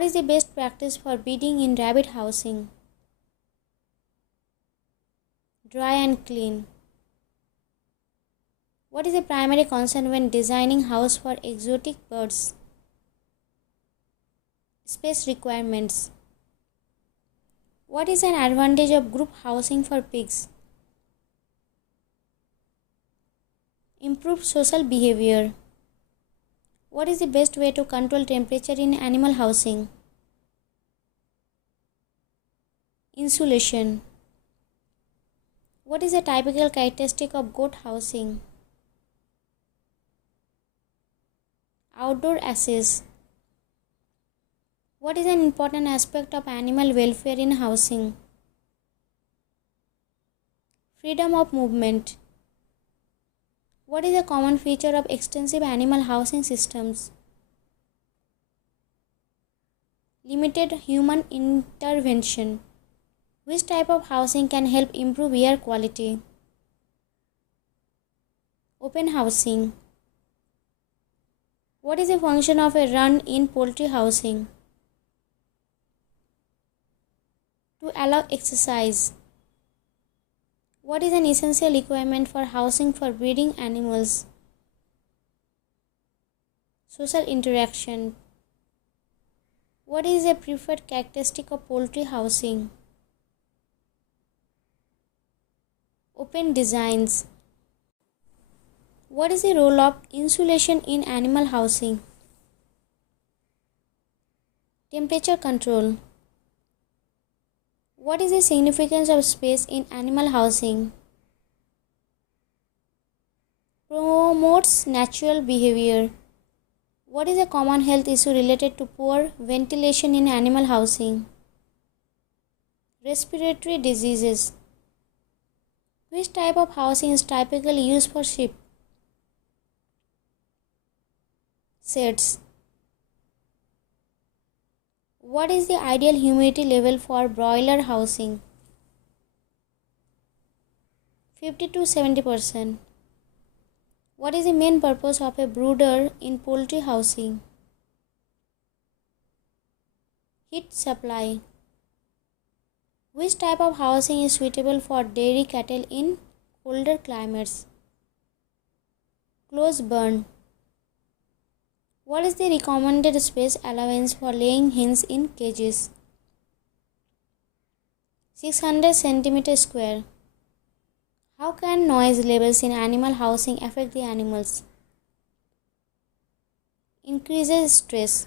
What is the best practice for breeding in rabbit housing? Dry and clean. What is the primary concern when designing house for exotic birds? Space requirements. What is an advantage of group housing for pigs? Improve social behavior. What is the best way to control temperature in animal housing? Insulation. What is a typical characteristic of goat housing? Outdoor access. What is an important aspect of animal welfare in housing? Freedom of movement. What is a common feature of extensive animal housing systems? Limited human intervention. Which type of housing can help improve air quality? Open housing. What is the function of a run in poultry housing? To allow exercise. What is an essential requirement for housing for breeding animals? Social interaction. What is a preferred characteristic of poultry housing? Open designs. What is the role of insulation in animal housing? Temperature control. What is the significance of space in animal housing? Promotes natural behavior. What is a common health issue related to poor ventilation in animal housing? Respiratory diseases. Which type of housing is typically used for sheep? Sheds. What is the ideal humidity level for broiler housing? 50 to 70%. What is the main purpose of a brooder in poultry housing? Heat supply. Which type of housing is suitable for dairy cattle in colder climates? Close burn. What is the recommended space allowance for laying hens in cages? 600 cm square. How can noise levels in animal housing affect the animals? Increases stress.